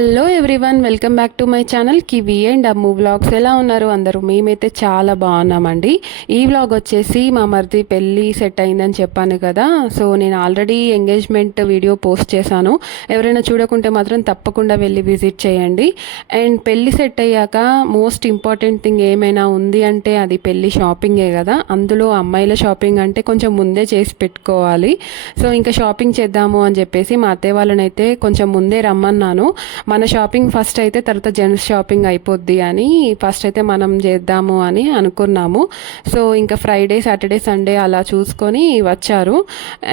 Hello everyone, welcome back to my channel kiwi and Ammu vlogs. ఎలా ఉన్నారు అందరూ? మేమైతే చాలా బాగున్నామండి. ఈ వ్లాగ్ వచ్చేసి మా మరిది పెళ్ళి సెట్ అయిందని చెప్పాను కదా. సో నేను ఆల్రెడీ ఎంగేజ్మెంట్ వీడియో పోస్ట్ చేశాను. ఎవరైనా చూడకుంటే మాత్రం తప్పకుండా వెళ్ళి విజిట్ చేయండి. అండ్ పెళ్ళి సెట్ అయ్యాక మోస్ట్ ఇంపార్టెంట్ థింగ్ ఏమైనా ఉంది అంటే అది పెళ్ళి షాపింగే కదా. అందులో అమ్మాయిల షాపింగ్ అంటే కొంచెం ముందే చేసి పెట్టుకోవాలి. సో ఇంకా షాపింగ్ చేద్దాము అని చెప్పేసి మా అత్తయ్య వాళ్ళనైతే కొంచెం ముందే రమ్మన్నాను. మన షాపింగ్ ఫస్ట్ అయితే తర్వాత జెంట్స్ షాపింగ్ అయిపోద్ది అని ఫస్ట్ అయితే మనం చేద్దాము అని అనుకున్నాము. సో ఇంకా ఫ్రైడే, సాటర్డే, సండే అలా చూసుకొని వచ్చారు.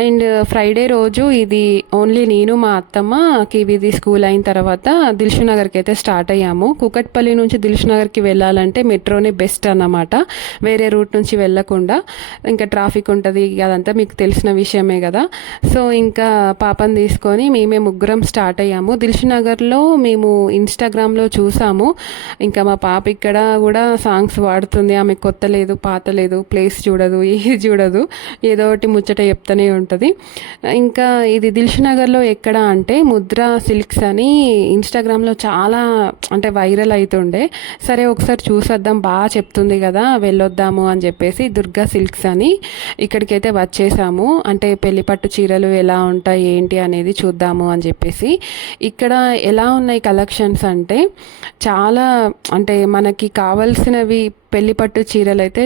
అండ్ ఫ్రైడే రోజు ఇది ఓన్లీ నేను, మా అత్తమ్మ కివిది స్కూల్ అయిన తర్వాత దిల్షునగర్కి అయితే స్టార్ట్ అయ్యాము. కూకట్పల్లి నుంచి దిల్షునగర్కి వెళ్ళాలంటే మెట్రోనే బెస్ట్ అన్నమాట, వేరే రూట్ నుంచి వెళ్ళకుండా. ఇంకా ట్రాఫిక్ ఉంటుంది, అదంతా మీకు తెలిసిన విషయమే కదా. సో ఇంకా పాపని తీసుకొని మేమే ముగ్గురం స్టార్ట్ అయ్యాము. దిల్షునగర్లో మేము ఇన్స్టాగ్రామ్లో చూసాము. ఇంకా మా పాప ఇక్కడ కూడా సాంగ్స్ పాడుతుంది. ఆమె కొత్త లేదు, పాత లేదు, ప్లేస్ చూడదు, ఏది చూడదు, ఏదో ఒకటి ముచ్చట చెప్తూనే ఉంటుంది. ఇంకా ఇది దిల్షునగర్లో ఎక్కడ అంటే ముద్ర సిల్క్స్ అని ఇన్స్టాగ్రామ్లో చాలా అంటే వైరల్ అవుతుండే. సరే ఒకసారి చూసేద్దాం, బాగా చెప్తుంది కదా, వెళ్ళొద్దాము అని చెప్పేసి దుర్గా సిల్క్స్ అని ఇక్కడికైతే వచ్చేసాము. అంటే పెళ్లిపట్టు చీరలు ఎలా ఉంటాయి ఏంటి అనేది చూద్దాము అని చెప్పేసి. ఇక్కడ ఎలా ఉన్నాయి కలెక్షన్స్ అంటే చాలా, అంటే మనకి కావాల్సినవి పెళ్లిపట్టు చీరలు అయితే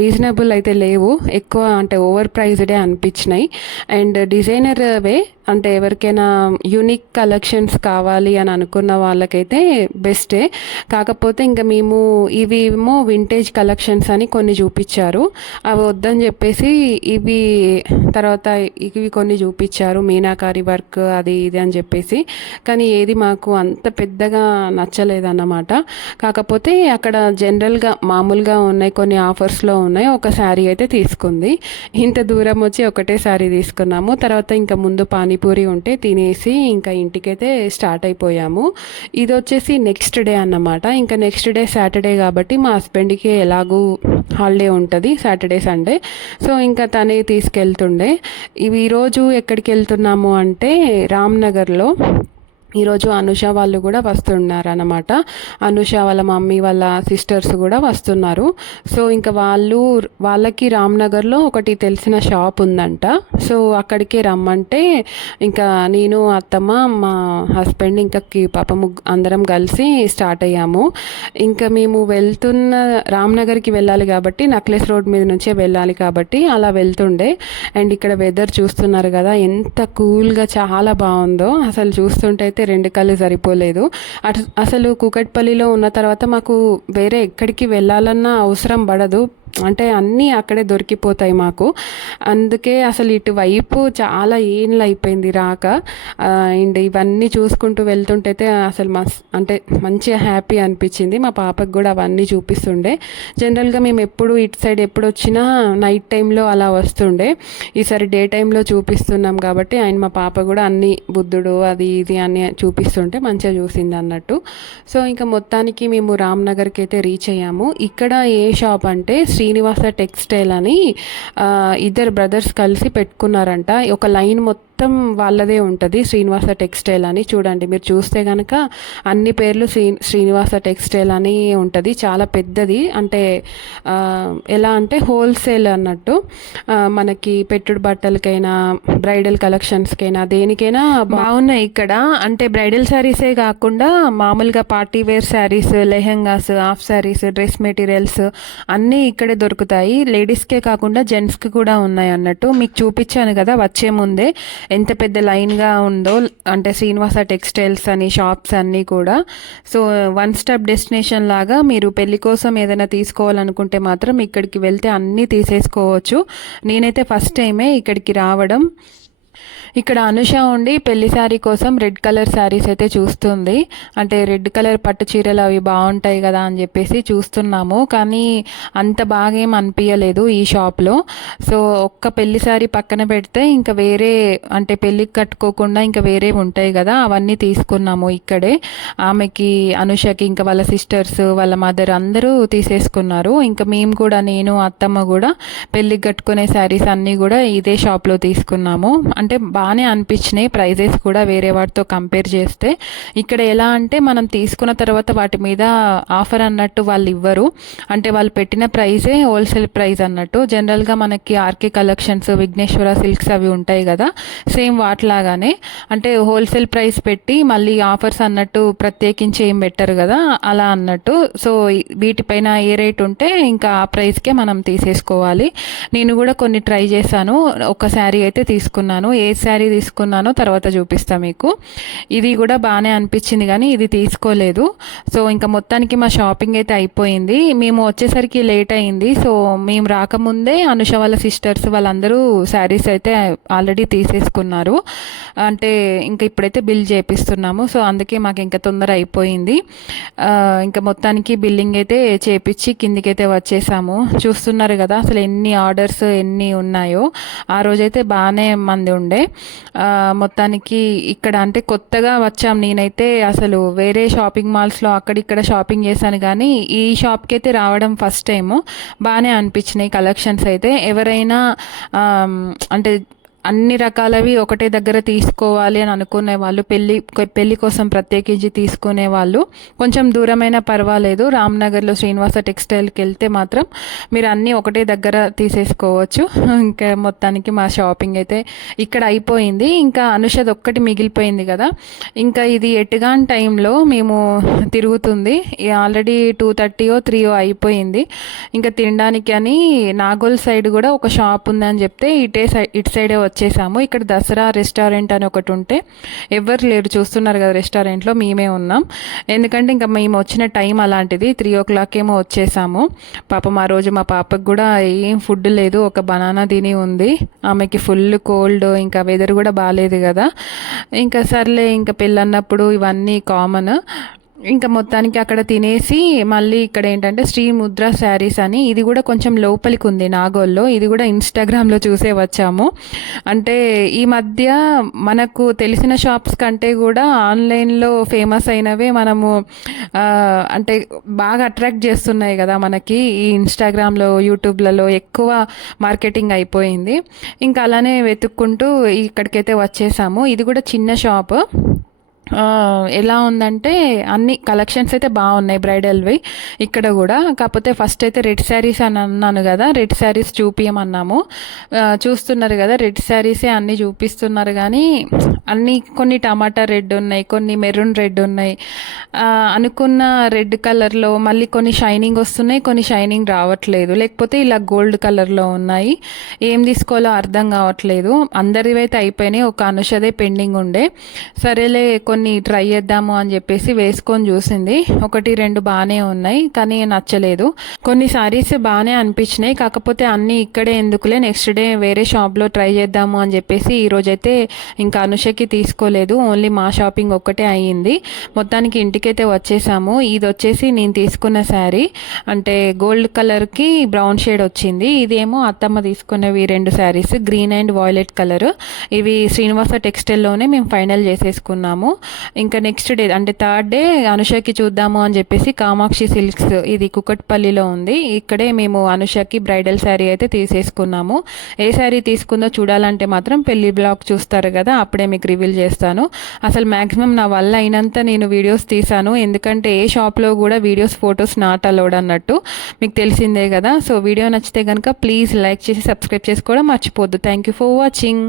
రీజనబుల్ అయితే లేవు, ఎక్కువ అంటే ఓవర్ ప్రైజ్డే అనిపించినాయి. అండ్ డిజైనర్వే, అంటే ఎవరికైనా యూనిక్ కలెక్షన్స్ కావాలి అని అనుకున్న వాళ్ళకైతే బెస్టే. కాకపోతే ఇంకా మేము ఇవి ఏమో వింటేజ్ కలెక్షన్స్ అని కొన్ని చూపించారు, అవి వద్దని చెప్పేసి ఇవి తర్వాత ఇవి కొన్ని చూపించారు, మీనాకారి వర్క్ అది ఇది అని చెప్పేసి. కానీ ఏది మాకు అంత పెద్దగా నచ్చలేదన్నమాట. కాకపోతే అక్కడ జనరల్గా మామూలుగా ఉన్నాయి, కొన్ని ఆఫర్స్లో ఉన్నాయి. ఒక శారీ అయితే తీసుకుంది. ఇంత దూరం వచ్చి ఒకటే శారీ తీసుకున్నాము. తర్వాత ఇంకా ముందు పానీపూరి ఉంటే తినేసి ఇంకా ఇంటికైతే స్టార్ట్ అయిపోయాము. ఇది వచ్చేసి నెక్స్ట్ డే అన్నమాట. ఇంకా నెక్స్ట్ డే సాటర్డే కాబట్టి మా హస్బెండ్కి ఎలాగూ హాలిడే ఉంటుంది సాటర్డే, సండే. సో ఇంకా తనే తీసుకెళ్తుండే. ఈరోజు ఎక్కడికి వెళ్తున్నాము అంటే రామ్నగర్లో ఈరోజు అనుష వాళ్ళు కూడా వస్తున్నారు అన్నమాట. అనుష వాళ్ళ మమ్మీ వాళ్ళ సిస్టర్స్ కూడా వస్తున్నారు. సో ఇంకా వాళ్ళకి రామ్నగర్లో ఒకటి తెలిసిన షాప్ ఉందంట. సో అక్కడికే రమ్మంటే ఇంకా నేను, అత్తమ్మ, మా హస్బెండ్ ఇంకా పాప అందరం కలిసి స్టార్ట్ అయ్యాము. ఇంకా మేము వెళ్తున్న రామ్నగర్కి వెళ్ళాలి కాబట్టి నక్లెస్ రోడ్ మీద నుంచే వెళ్ళాలి కాబట్టి అలా వెళ్తుండే. అండ్ ఇక్కడ వెదర్ చూస్తున్నారు కదా ఎంత కూల్గా, చాలా బాగుందో. అసలు చూస్తుంటే అయితే రెండు కళ్ళు సరిపోలేదు. అసలు కూకట్పల్లిలో ఉన్న తర్వాత మాకు వేరే ఎక్కడికి వెళ్ళాలన్నా అవసరం పడదు, అంటే అన్నీ అక్కడే దొరికిపోతాయి మాకు. అందుకే అసలు ఇటువైపు చాలా ఏళ్ళు అయిపోయింది రాక. అండ్ ఇవన్నీ చూసుకుంటూ వెళ్తుంటే అసలు అంటే మంచిగా హ్యాపీ అనిపించింది. మా పాపకు కూడా అవన్నీ చూపిస్తుండే. జనరల్గా మేము ఎప్పుడు ఇటు సైడ్ ఎప్పుడు వచ్చినా నైట్ టైంలో అలా వస్తుండే. ఈసారి డే టైంలో చూపిస్తున్నాం కాబట్టి ఆయన, మా పాప కూడా అన్ని బుద్ధుడు అది ఇది అని చూపిస్తుంటే మంచిగా చూసింది అన్నట్టు. సో ఇంకా మొత్తానికి మేము రామ్నగర్కి అయితే రీచ్ అయ్యాము. ఇక్కడ ఏ షాప్ అంటే శ్రీనివాస టెక్స్టైల్ అని ఇద్దరు బ్రదర్స్ కలిసి పెట్టుకున్నారంట. ఒక లైన్ మొత్తం వాళ్ళదే ఉంటుంది, శ్రీనివాస టెక్స్టైల్ అని. చూడండి, మీరు చూస్తే కనుక అన్ని పేర్లు శ్రీనివాస టెక్స్టైల్ అని ఉంటుంది. చాలా పెద్దది, అంటే ఎలా అంటే హోల్సేల్ అన్నట్టు. మనకి పెట్టుడు బట్టలకైనా, బ్రైడల్ కలెక్షన్స్కైనా, దేనికైనా బాగున్నాయి ఇక్కడ. అంటే బ్రైడల్ శారీసే కాకుండా మామూలుగా party wear saris, lehengas, half saris, dress materials అన్నీ ఇక్కడే దొరుకుతాయి. లేడీస్కే కాకుండా జెంట్స్కి కూడా ఉన్నాయి అన్నట్టు. మీకు చూపించాను కదా వచ్చే ముందే ఎంత పెద్ద లైన్గా ఉందో, అంటే శ్రీనివాస టెక్స్టైల్స్ అని షాప్స్ అన్నీ కూడా. సో వన్ స్టాప్ డెస్టినేషన్ లాగా మీరు పెళ్లి కోసం ఏదైనా తీసుకోవాలనుకుంటే మాత్రం ఇక్కడికి వెళ్తే అన్నీ తీసేసుకోవచ్చు. నేనైతే ఫస్ట్ టైమే ఇక్కడికి రావడం. ఇక్కడ అనుష ఉండి పెళ్లి శారీ కోసం రెడ్ కలర్ శారీస్ అయితే చూస్తుంది. అంటే రెడ్ కలర్ పట్టు చీరలు అవి బాగుంటాయి కదా అని చెప్పేసి చూస్తున్నాము. కానీ అంత బాగా ఏం అనిపించలేదు ఈ షాప్లో. సో ఒక్క పెళ్లి శారీ పక్కన పెడితే ఇంకా వేరే, అంటే పెళ్ళికి కట్టుకోకుండా ఇంకా వేరే ఉంటాయి కదా, అవన్నీ తీసుకున్నాము ఇక్కడే. ఆమెకి, అనుషకి, ఇంకా వాళ్ళ సిస్టర్స్, వాళ్ళ మదర్ అందరూ తీసేసుకున్నారు. ఇంకా మేము కూడా, నేను, అత్తమ్మ కూడా పెళ్ళికి కట్టుకునే శారీస్ అన్నీ కూడా ఇదే షాప్లో తీసుకున్నాము. అంటే బాగానే అనిపించినాయి ప్రైజెస్ కూడా వేరే వాటితో కంపేర్ చేస్తే. ఇక్కడ ఎలా అంటే మనం తీసుకున్న తర్వాత వాటి మీద ఆఫర్ అన్నట్టు వాళ్ళు ఇవ్వరు, అంటే వాళ్ళు పెట్టిన ప్రైజే హోల్సేల్ ప్రైస్ అన్నట్టు. జనరల్గా మనకి ఆర్కే కలెక్షన్స్, విఘ్నేశ్వర సిల్క్స్ అవి ఉంటాయి కదా, సేమ్ వాటిలాగానే అంటే హోల్సేల్ ప్రైస్ పెట్టి మళ్ళీ ఆఫర్స్ అన్నట్టు ప్రత్యేకించి ఏం పెట్టరు కదా, అలా అన్నట్టు. సో వీటిపైన ఏ రేట్ ఉంటే ఇంకా ఆ ప్రైస్కే మనం తీసేసుకోవాలి. నేను కూడా కొన్ని ట్రై చేశాను, ఒక శారీ అయితే తీసుకున్నాను. ఏ శారీ తీసుకున్నానో తర్వాత చూపిస్తా మీకు. ఇది కూడా బాగానే అనిపించింది కానీ ఇది తీసుకోలేదు. సో ఇంకా మొత్తానికి మా షాపింగ్ అయితే అయిపోయింది. మేము వచ్చేసరికి లేట్ అయింది. సో మేము రాకముందే అనుష వాళ్ళ సిస్టర్స్ వాళ్ళందరూ శారీస్ అయితే ఆల్రెడీ తీసేసుకున్నారు. అంటే ఇంకా ఇప్పుడైతే బిల్ చేపిస్తున్నాము. సో అందుకే మాకు ఇంకా తొందర అయిపోయింది. ఇంకా మొత్తానికి బిల్లింగ్ అయితే చేపించి కిందికైతే వచ్చేసాము. చూస్తున్నారు కదా అసలు ఎన్ని ఆర్డర్స్ ఎన్ని ఉన్నాయో. ఆ రోజైతే బాగానే మంది ఉండే. మొత్తానికి ఇక్కడ అంటే కొత్తగా వచ్చాం. నేనైతే అసలు వేరే షాపింగ్ మాల్స్లో అక్కడిక్కడ షాపింగ్ చేశాను కానీ ఈ షాప్కి అయితే రావడం ఫస్ట్ టైము. బాగానే అనిపించినాయి కలెక్షన్స్ అయితే. ఎవరైనా అంటే అన్ని రకాలవి ఒకటే దగ్గర తీసుకోవాలి అని అనుకునే వాళ్ళు, పెళ్ళి కోసం ప్రత్యేకించి తీసుకునే వాళ్ళు కొంచెం దూరమైనా పర్వాలేదు, రామ్నగర్లో శ్రీనివాస టెక్స్టైల్కి వెళ్తే మాత్రం మీరు అన్నీ ఒకటే దగ్గర తీసేసుకోవచ్చు. ఇంకా మొత్తానికి మా షాపింగ్ అయితే ఇక్కడ అయిపోయింది. ఇంకా అనుషది ఒక్కటి మిగిలిపోయింది కదా, ఇంకా ఇది ఎటుగాన్ టైంలో మేము తిరుగుతుంది. ఆల్రెడీ 2:30 3 అయిపోయింది. ఇంకా తినడానికి అని నాగోల్ సైడ్ కూడా ఒక షాప్ ఉందని చెప్తే ఇటు సైడే వచ్చేసాము. ఇక్కడ దసరా రెస్టారెంట్ అని ఒకటి ఉంటే ఎవరు లేరు, చూస్తున్నారు కదా రెస్టారెంట్లో మేమే ఉన్నాం. ఎందుకంటే ఇంకా మేము వచ్చిన టైం అలాంటిది, 3 o'clock ఏమో వచ్చేసాము. పాపం ఆ రోజు మా పాపకు కూడా ఏం ఫుడ్ లేదు, ఒక బనానా తిని ఉంది. ఆమెకి ఫుల్ కోల్డ్, ఇంకా వెదర్ కూడా బాగాలేదు కదా. ఇంకా సర్లే ఇంకా పెళ్ళన్నప్పుడు ఇవన్నీ కామన్. ఇంకా మొత్తానికి అక్కడ తినేసి మళ్ళీ ఇక్కడ ఏంటంటే శ్రీ ముద్ర శారీస్ అని, ఇది కూడా కొంచెం లోపలికి ఉంది నాగోల్లో. ఇది కూడా ఇన్స్టాగ్రామ్లో చూసే వచ్చాము. అంటే ఈ మధ్య మనకు తెలిసిన షాప్స్ కంటే కూడా ఆన్లైన్లో ఫేమస్ అయినవే మనము అంటే బాగా అట్రాక్ట్ చేస్తున్నాయి కదా మనకి. ఈ ఇన్స్టాగ్రామ్లో యూట్యూబ్లలో ఎక్కువ మార్కెటింగ్ అయిపోయింది. ఇంకా అలానే వెతుక్కుంటూ ఇక్కడికైతే వచ్చేసాము. ఇది కూడా చిన్న షాప్. ఎలా ఉందంటే అన్ని కలెక్షన్స్ అయితే బాగున్నాయి బ్రైడల్వి ఇక్కడ కూడా. కాకపోతే ఫస్ట్ అయితే రెడ్ శారీస్ అని అన్నాను కదా, రెడ్ శారీస్ చూపించమన్నాము. చూస్తున్నారు కదా రెడ్ శారీసే అన్నీ చూపిస్తున్నారు కానీ కొన్ని టమాటా రెడ్ ఉన్నాయి, కొన్ని మెరూన్ రెడ్ ఉన్నాయి. అనుకున్న రెడ్ కలర్లో మళ్ళీ కొన్ని షైనింగ్ వస్తున్నాయి, కొన్ని షైనింగ్ రావట్లేదు, లేకపోతే ఇలా గోల్డ్ కలర్లో ఉన్నాయి. ఏం తీసుకోవాలో అర్థం కావట్లేదు. అందరివి అయితే అయిపోయినాయి, ఒక అనుషదే పెండింగ్ ఉండే. సరేలే కొన్ని ట్రై చేద్దాము అని చెప్పేసి వేసుకొని చూసింది. 1-2 బాగానే ఉన్నాయి కానీ నచ్చలేదు. కొన్ని సారీస్ బాగానే అనిపించినాయి, కాకపోతే అన్నీ ఇక్కడే ఎందుకులే నెక్స్ట్ డే వేరే షాప్లో ట్రై చేద్దాము అని చెప్పేసి ఈరోజైతే ఇంకా అనుషకి తీసుకోలేదు, ఓన్లీ మా షాపింగ్ ఒక్కటే అయ్యింది. మొత్తానికి ఇంటికైతే వచ్చేసాము. ఇది వచ్చేసి నేను తీసుకున్న శారీ, అంటే గోల్డ్ కలర్కి బ్రౌన్ షేడ్ వచ్చింది. ఇదేమో అత్తమ్మ తీసుకున్నవి 2 saris, green and violet colour. ఇవి శ్రీనివాస టెక్స్టైల్లోనే మేము ఫైనల్ చేసేసుకున్నాము. ఇంకా నెక్స్ట్ డే అంటే 3rd డే అనుషకి చూద్దాము అని చెప్పేసి కామాక్షి సిల్క్స్, ఇది కుకట్పల్లిలో ఉంది, ఇక్కడే మేము అనుషకి బ్రైడల్ శారీ అయితే తీసేసుకున్నాము. ఏ శారీ తీసుకుందో చూడాలంటే మాత్రం పెళ్లి బ్లాగ్ చూస్తారు కదా, అప్పుడే మీకు రివీల్ చేస్తాను. అసలు మ్యాక్సిమం నా వల్ల అయినంత నేను వీడియోస్ తీసాను, ఎందుకంటే ఏ షాప్లో కూడా వీడియోస్ ఫొటోస్ నాట్ అలౌడ్ అన్నట్టు మీకు తెలిసిందే కదా. సో వీడియో నచ్చితే కనుక ప్లీజ్ లైక్ చేసి సబ్స్క్రైబ్ చేసుకోవడం మర్చిపోద్దు. Thank you for watching.